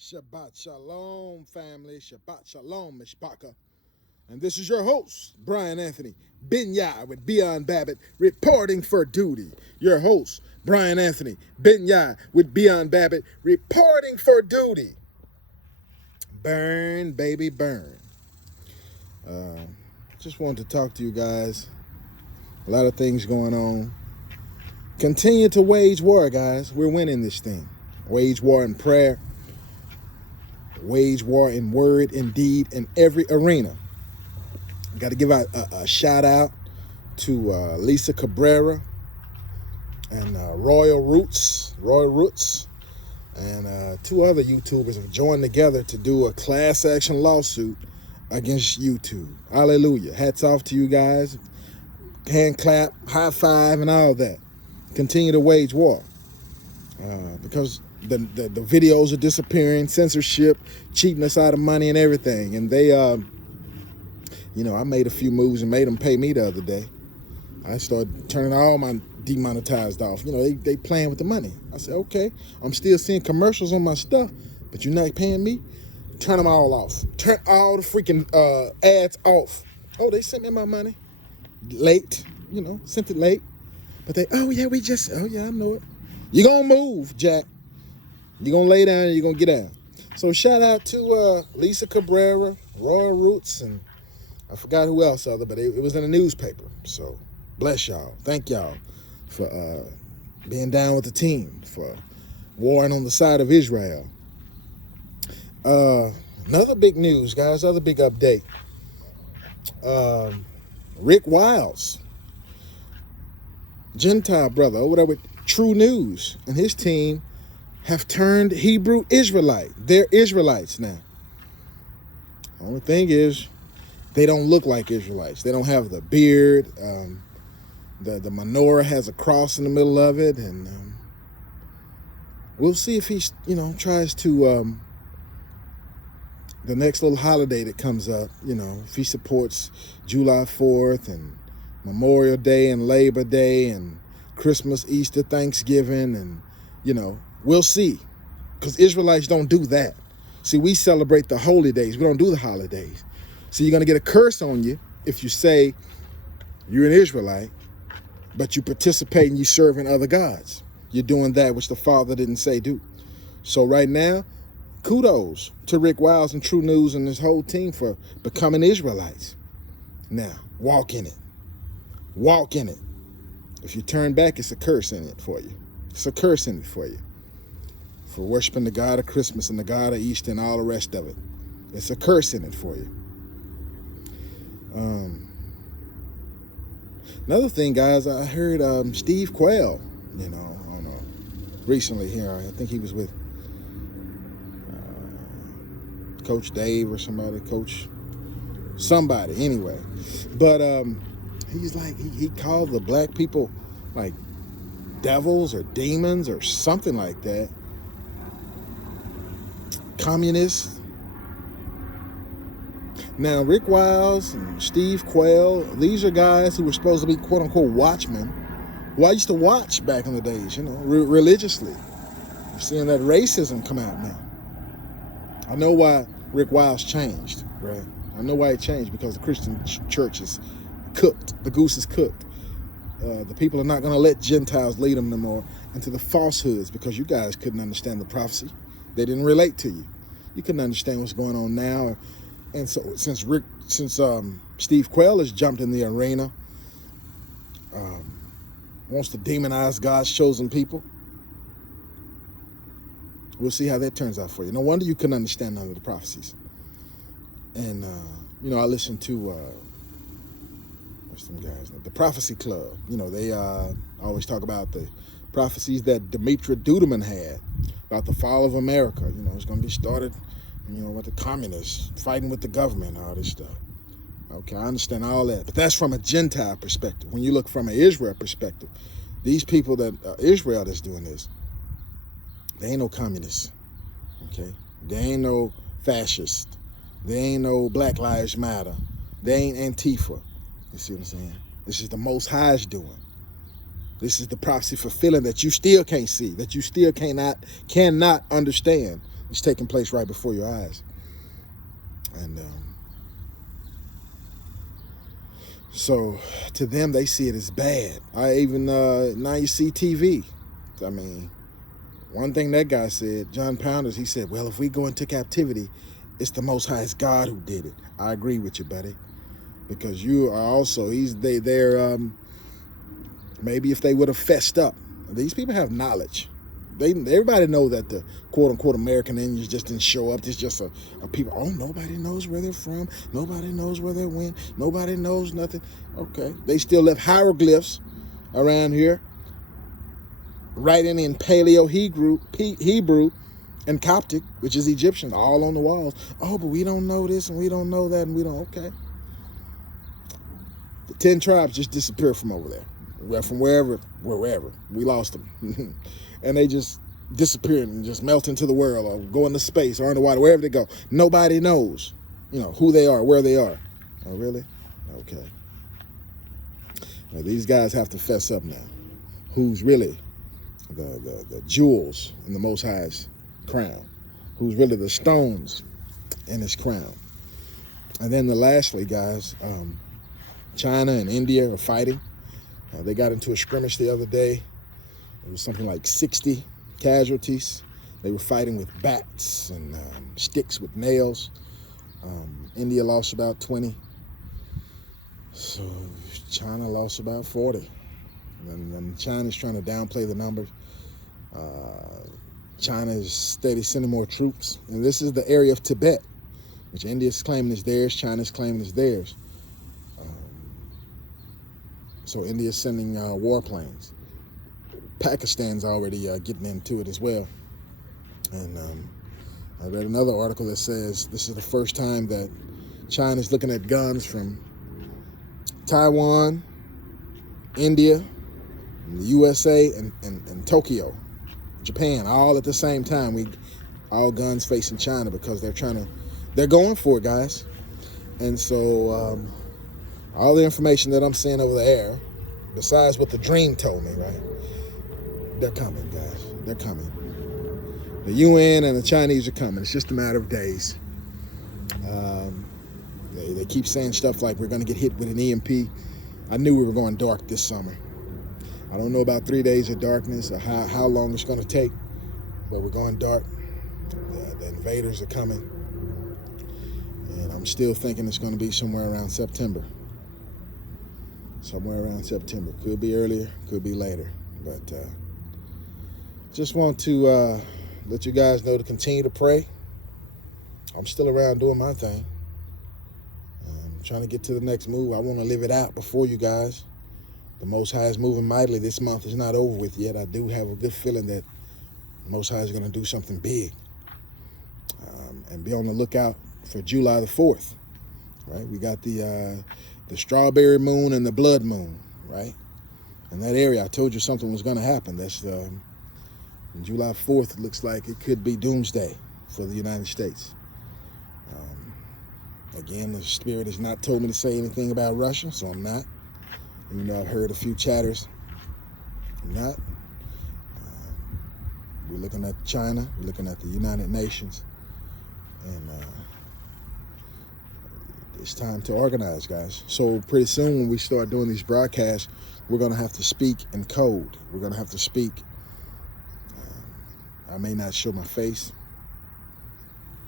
Shabbat Shalom, family. Shabbat Shalom, Mishpaka. And this is your host, Brian Anthony Binyai with Beyond Babbitt, reporting for duty. Your host, Brian Anthony Binyai with Beyond Babbitt, reporting for duty. Burn, baby, burn. Just wanted to talk to you guys. A lot of things going on. Continue to wage war, guys. We're winning this thing. Wage war in prayer. Wage war in word and deed in every arena. Got to give out a shout out to Lisa Cabrera and Royal Roots, and two other YouTubers have joined together to do a class action lawsuit against YouTube. Hallelujah. Hats off to you guys. Hand clap, high five, and all that. Continue to wage war because the videos are disappearing, censorship, cheating us out of money and everything. And they, I made a few moves and made them pay me the other day. I started turning all my demonetized off. They playing with the money. I said, okay, I'm still seeing commercials on my stuff, but you're not paying me? Turn them all off. Turn all the freaking ads off. Oh, they sent me my money. Late, sent it late. But I know it. You're going to move, Jack. You're going to lay down and you're going to get down. So shout out to Lisa Cabrera, Royal Roots, and I forgot who else but it was in a newspaper. So bless y'all. Thank y'all for being down with the team, for warring on the side of Israel. Another big news, guys, other big update. Rick Wiles, Gentile brother over there with True News, and his team have turned Hebrew Israelite. They're Israelites now. Only thing is, they don't look like Israelites. They don't have the beard. The menorah has a cross in the middle of it, and we'll see if he, tries to the next little holiday that comes up. If he supports July 4th and Memorial Day and Labor Day and Christmas, Easter, Thanksgiving, and we'll see, because Israelites don't do that. See, we celebrate the holy days. We don't do the holidays. So you're going to get a curse on you if you say you're an Israelite, but you participate and you serving other gods. You're doing that which the Father didn't say do. So right now, kudos to Rick Wiles and True News and this whole team for becoming Israelites. Now, walk in it. Walk in it. If you turn back, it's a curse in it for you. It's a curse in it for you. For worshiping the God of Christmas and the God of Easter and all the rest of it. It's a curse in it for you. Another thing, guys, I heard Steve Quayle, recently here. I think he was with Coach Dave or somebody, somebody anyway. But he's like, he called the black people like devils or demons or something like that. Communists. Now, Rick Wiles and Steve Quayle, these are guys who were supposed to be quote-unquote watchmen, who I used to watch back in the days, religiously. You're seeing that racism come out now. I know why Rick Wiles changed, right? I know why he changed, because the Christian church is cooked. The goose is cooked. The people are not going to let Gentiles lead them no more into the falsehoods, because you guys couldn't understand the prophecy. They didn't relate to you. You couldn't understand what's going on now. And so since Steve Quayle has jumped in the arena, wants to demonize God's chosen people, we'll see how that turns out for you. No wonder you couldn't understand none of the prophecies. And, I listened to, what's them guys? The Prophecy Club. They always talk about the prophecies that Demetri Duduman had about the fall of America. It's going to be started, with the communists fighting with the government, all this stuff. Okay, I understand all that. But that's from a Gentile perspective. When you look from an Israel perspective, these people that Israel that's doing this, they ain't no communists. Okay? They ain't no fascists. They ain't no Black Lives Matter. They ain't Antifa. You see what I'm saying? This is the Most High's doing. This is the prophecy fulfilling that you still can't see, that you still cannot understand. It's taking place right before your eyes. And so to them, they see it as bad. Now you see TV. I mean, one thing that guy said, John Pounders, he said, well, if we go into captivity, it's the Most High, it's God who did it. I agree with you, buddy. Because you are also, they're maybe if they would have fessed up. These people have knowledge. Everybody know that the quote-unquote American Indians just didn't show up. It's just a people, oh, nobody knows where they're from. Nobody knows where they went. Nobody knows nothing. Okay. They still left hieroglyphs around here, writing in Paleo Hebrew and Coptic, which is Egyptian, all on the walls. Oh, but we don't know this and we don't know that and we don't, okay. The 10 tribes just disappeared from over there. Well, from wherever. We lost them. And they just disappear and just melt into the world or go into space or underwater, wherever they go. Nobody knows, who they are, where they are. Oh, really? Okay. Well, these guys have to fess up now. Who's really the jewels in the Most High's crown? Who's really the stones in his crown? And then lastly, guys, China and India are fighting. They got into a skirmish the other day. It was something like 60 casualties. They were fighting with bats and sticks with nails. India lost about 20. So China lost about 40. And China's trying to downplay the numbers. China is steady sending more troops. And this is the area of Tibet, which India's claiming is theirs, China's claiming is theirs. So India's sending warplanes. Pakistan's already getting into it as well. And I read another article that says this is the first time that China's looking at guns from Taiwan, India, the USA, and Tokyo, Japan, all at the same time. All guns facing China because they're going for it, guys. And so all the information that I'm seeing over the air, besides what the dream told me, right? They're coming, guys. They're coming. The UN and the Chinese are coming. It's just a matter of days. They keep saying stuff like we're going to get hit with an EMP. I knew we were going dark this summer. I don't know about 3 days of darkness or how long it's going to take, but we're going dark. The invaders are coming. And I'm still thinking it's going to be somewhere around September. Somewhere around September. Could be earlier, could be later. But just want to let you guys know to continue to pray. I'm still around doing my thing. I'm trying to get to the next move. I want to live it out before you guys. The Most High is moving mightily. This month is not over with yet. I do have a good feeling that the Most High is going to do something big. And be on the lookout for July the 4th. Right? We got the strawberry moon and the blood moon, right? In that area, I told you something was going to happen. That's July 4th. It looks like it could be doomsday for the United States. Again, the Spirit has not told me to say anything about Russia, so I'm not. Even though I've heard a few chatters, I'm not. We're looking at China. We're looking at the United Nations. And it's time to organize, guys. So pretty soon when we start doing these broadcasts, we're going to have to speak in code. We're going to have to speak. I may not show my face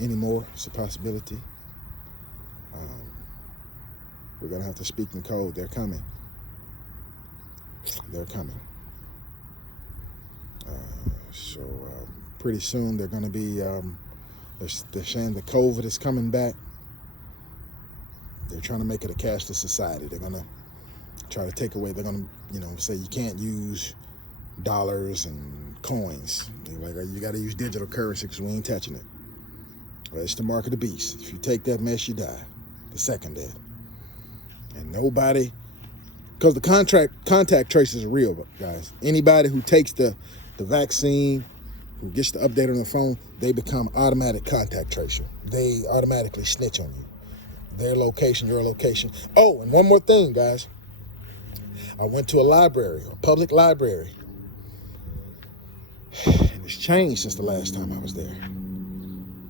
anymore. It's a possibility. We're going to have to speak in code. They're coming. They're coming. So pretty soon they're going to be, they're saying the COVID is coming back. They're trying to make it a cashless society. They're going to try to take away, they're going to, say you can't use dollars and coins. They're like, you got to use digital currency because we ain't touching it. Well, it's the mark of the beast. If you take that mess, you die. The second dead. And nobody, because the contact traces are real, guys. Anybody who takes the vaccine, who gets the update on the phone, they become automatic contact tracer. They automatically snitch on you. Their location, your location. Oh, and one more thing, guys. I went to a library, a public library. And it's changed since the last time I was there.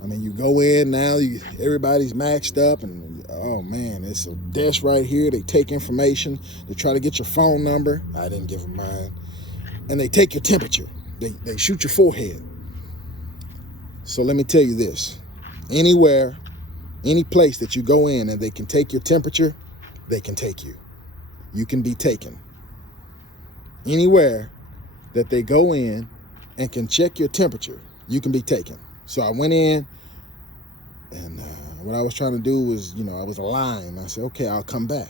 I mean, you go in now, everybody's maxed up, and oh man, it's a desk right here. They take information. They try to get your phone number. I didn't give them mine. And they take your temperature. They shoot your forehead. So let me tell you this. Anywhere, any place that you go in and they can take your temperature, they can take you. You can be taken. Anywhere that they go in and can check your temperature, you can be taken. So I went in, and what I was trying to do was, I was lying. I said, okay, I'll come back.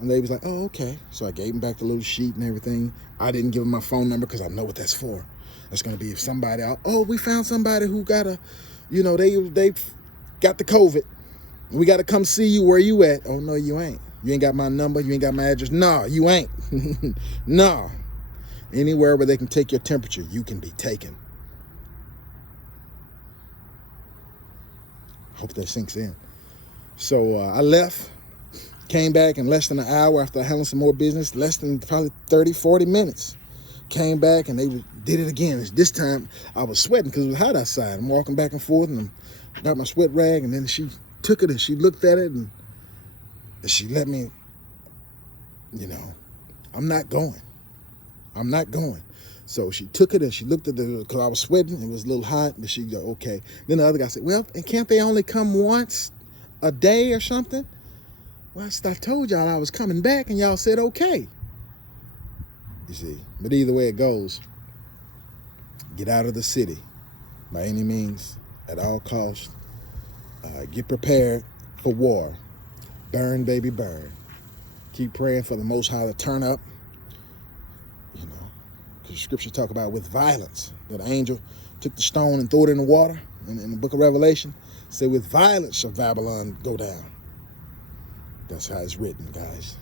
And they was like, oh, okay. So I gave them back the little sheet and everything. I didn't give them my phone number because I know what that's for. That's going to be if somebody, we found somebody who got they got the COVID. We got to come see you. Where you at? Oh, no, you ain't. You ain't got my number. You ain't got my address. No, you ain't. No. Anywhere where they can take your temperature, you can be taken. Hope that sinks in. So I left, came back in less than an hour after handling some more business, less than probably 30, 40 minutes. Came back and they did it again. This time I was sweating because it was hot outside. I'm walking back and forth and I got my sweat rag, and then she took it and she looked at it and she let me, I'm not going. So she took it and she looked at it because I was sweating. It was a little hot, but she go, okay. Then the other guy said, well, and can't they only come once a day or something? Well, I told y'all I was coming back and y'all said, okay. You see, but either way it goes, get out of the city by any means, at all costs. Get prepared for war. Burn, baby, burn. Keep praying for the Most High to turn up. Because Scripture talk about with violence. That angel took the stone and threw it in the water. In the book of Revelation, say with violence shall Babylon go down. That's how it's written, guys.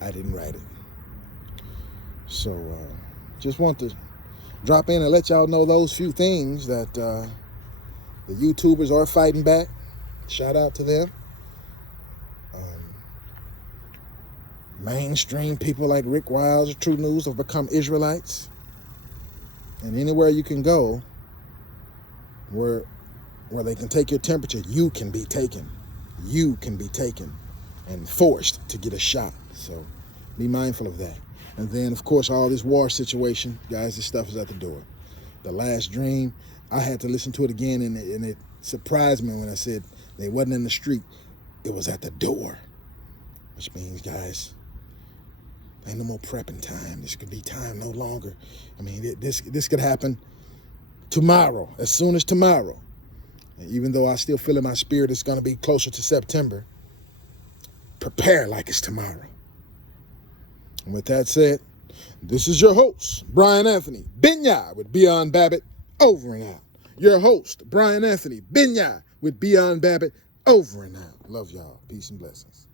I didn't write it. So just want to drop in and let y'all know those few things that the YouTubers are fighting back. Shout out to them. Mainstream people like Rick Wiles or True News have become Israelites. And anywhere you can go where they can take your temperature, you can be taken. You can be taken and forced to get a shot. So be mindful of that. And then, of course, all this war situation, guys, this stuff is at the door. The last dream, I had to listen to it again, and it surprised me when I said they wasn't in the street. It was at the door, which means, guys, ain't no more prepping time. This could be time no longer. I mean, this could happen tomorrow, as soon as tomorrow. And even though I still feel in my spirit it's going to be closer to September, prepare like it's tomorrow. And with that said, this is your host, Brian Anthony Binyai with Beyond Babbitt, over and out. Your host, Brian Anthony Binyai with Beyond Babbitt, over and out. Love y'all. Peace and blessings.